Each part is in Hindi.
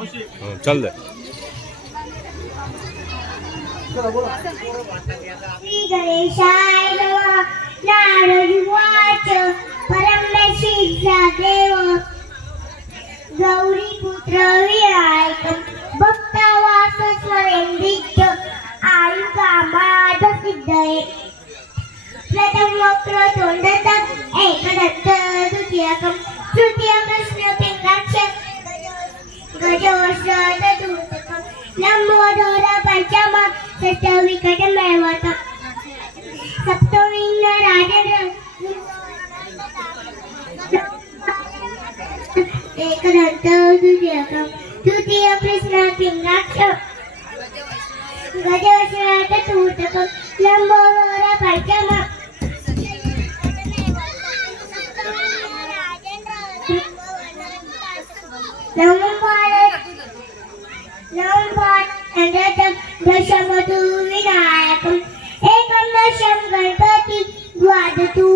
हं, चाल दे। श्री गणेशाय नमः नारदुवाच परम नशीबचा देव गौरी पुत्र विनायकं भक्तावास स्वरेंद्रिच आयु कामाद सिद्धये प्रथम वक्र तोंडतक एकदत्त द्वितीयकं तृतीय कृष्ण पिंगाक्ष गजवस्त्र दूतकं लंबोदर पंचम षष्ठ विकट मैवतम् सप्तमीन राजेंद्र नवम्पादं दशमतु विनायकम् एकं दशं गणपति द्वादतु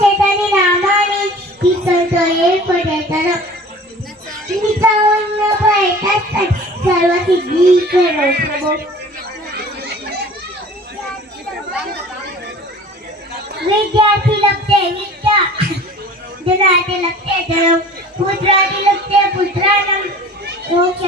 शेतानि नामानि किसतये पठतरम् निचावन्न पयटस्तत् सर्वसिद्धीकरो विद्यार्थी लभते विद्या जनाति लभते धनं पुत्रादि लभते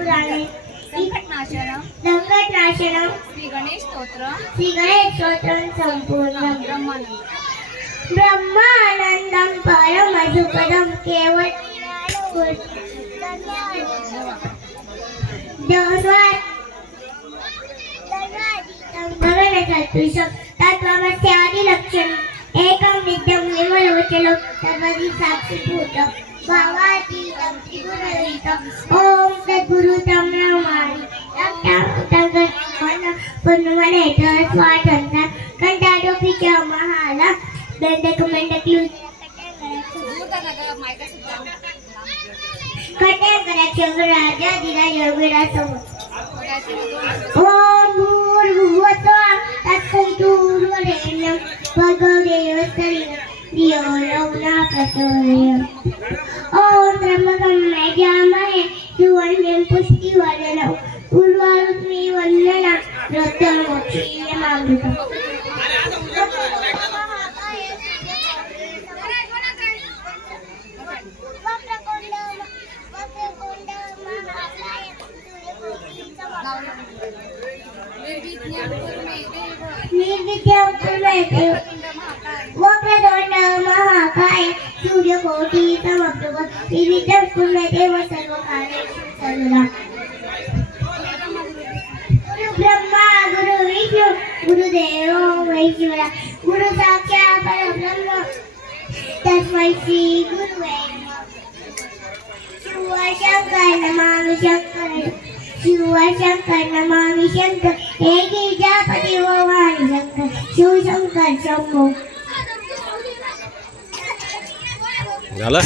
पुराणे श्रीघटनाशनम श्री गणेश स्तोत्र श्री गणेश स्तोत्र संपूर्ण ब्रह्मानंद। ब्रह्मानंदम परमसुपदम केवळ तत्त्वमस्यादिलक्षणम्। एकं नित्यं निमलोचनं तद्वति साक्षिभूतं। भावातीतं दंडकमंडक्लू कन्याकराक्षं राजाधिराज योगिरासमो ॐ भूर्भुवस्वः तत्सवितुर्वरेण्यं भर्गो देवस्य धियो यो न प्रचोदयात् ॐ त्र्यम्बकं यजामहे सुवर्णं पुष्टिवर्धनम् उर्वारुक्मी वन्दना रत्नमोक्षीयमामृतम् महाकाय सूर्यकोटि समप्रभ निर्विद्या कुर्वते व सर्वदा गुरु ब्रह्मा गुरु विष्णु गुरुदेव महेश्वरा गुरु साक्षात् परब्रह्म तस्मै श्री गुरुवे नमः शिवशंकर नमामि शंकर शिवशंकर नमामि शंकर તેજી જાપતિ હોમાન શંકર શિવ શંકર શંભુ ચાલે?